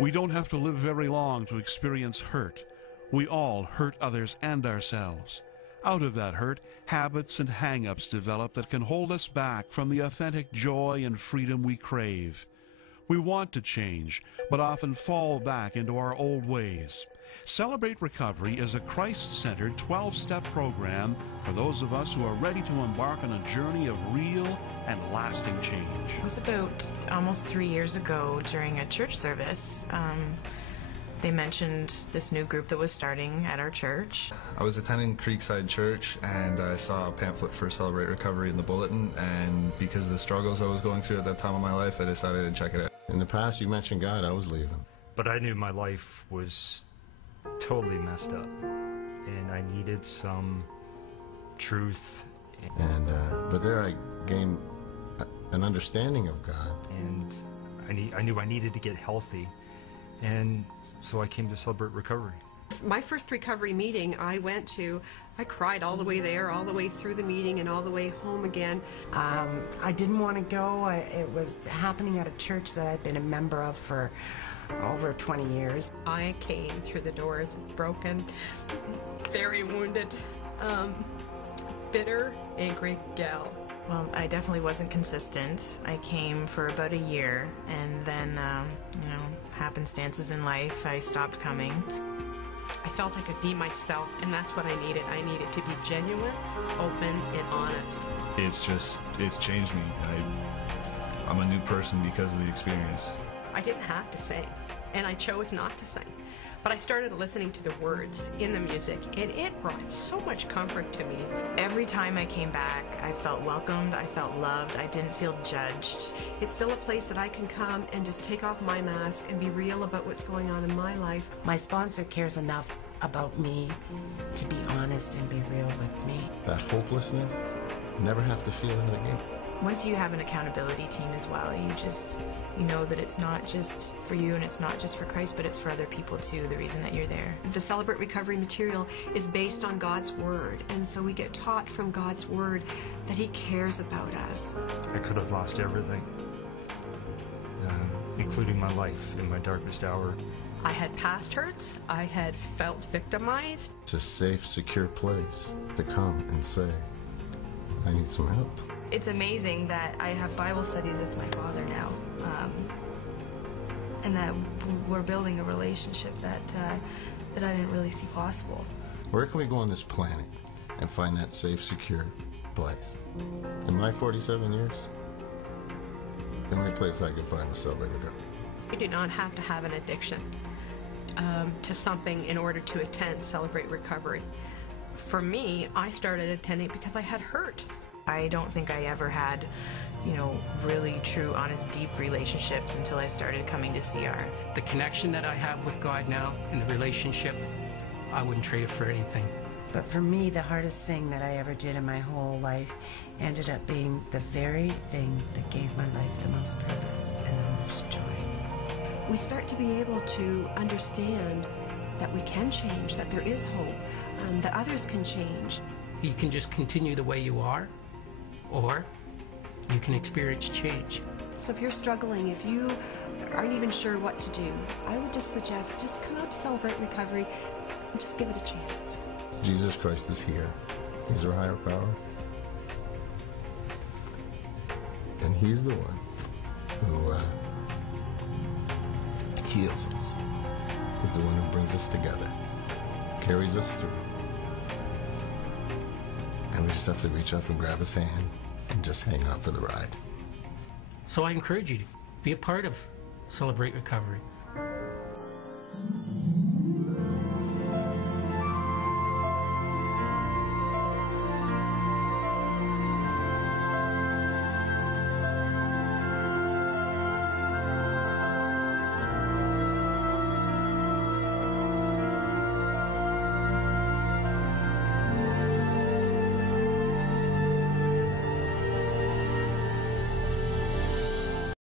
We don't have to live very long to experience hurt. We all hurt others and ourselves. Out of that hurt, habits and hang-ups develop that can hold us back from the authentic joy and freedom we crave. We want to change, but often fall back into our old ways. Celebrate Recovery is a Christ-centered 12-step program for those of us who are ready to embark on a journey of real and lasting change. It was about almost 3 years ago during a church service. They mentioned this new group that was starting at our church. I was attending Creekside Church and I saw a pamphlet for Celebrate Recovery in the bulletin, and because of the struggles I was going through at that time of my life, I decided to check it out. In the past, you mentioned God, I was leaving. But I knew my life was totally messed up and I needed some truth. But there I gained an understanding of God. And I knew I needed to get healthy. And so I came to Celebrate Recovery. My first recovery meeting I went to, I cried all the way there, all the way through the meeting, and all the way home again. I didn't want to go. It was happening at a church that I'd been a member of for over 20 years. I came through the door broken, very wounded, bitter, angry gal. Well, I definitely wasn't consistent. I came for about a year, and then, happenstances in life, I stopped coming. I felt I could be myself, and that's what I needed. I needed to be genuine, open, and honest. It's changed me. I'm a new person because of the experience. I didn't have to sing, and I chose not to sing. But I started listening to the words in the music, and it brought so much comfort to me. Every time I came back, I felt welcomed, I felt loved, I didn't feel judged. It's still a place that I can come and just take off my mask and be real about what's going on in my life. My sponsor cares enough about me to be honest and be real with me. That hopelessness, never have to feel that again. Once you have an accountability team as well, you know that it's not just for you and it's not just for Christ, but it's for other people too, the reason that you're there. The Celebrate Recovery material is based on God's Word, and so we get taught from God's Word that He cares about us. I could have lost everything, including my life in my darkest hour. I had past hurts, I had felt victimized. It's a safe, secure place to come and say, I need some help. It's amazing that I have Bible studies with my father now, and that we're building a relationship that I didn't really see possible. Where can we go on this planet and find that safe, secure place? In my 47 years, the only place I could find was Celebrate Recovery. You do not have to have an addiction to something in order to attend Celebrate Recovery. For me, I started attending because I had hurt. I don't think I ever had, really true, honest, deep relationships until I started coming to CR. The connection that I have with God now and the relationship, I wouldn't trade it for anything. But for me, the hardest thing that I ever did in my whole life ended up being the very thing that gave my life the most purpose and the most joy. We start to be able to understand that we can change, that there is hope, that others can change. You can just continue the way you are, or you can experience change. So if you're struggling, if you aren't even sure what to do, I would just suggest just come out to Celebrate Recovery and just give it a chance. Jesus Christ is here. He's our higher power. And He's the one who heals us. He's the one who brings us together, carries us through. And we just have to reach up and grab His hand and just hang out for the ride. So I encourage you to be a part of Celebrate Recovery.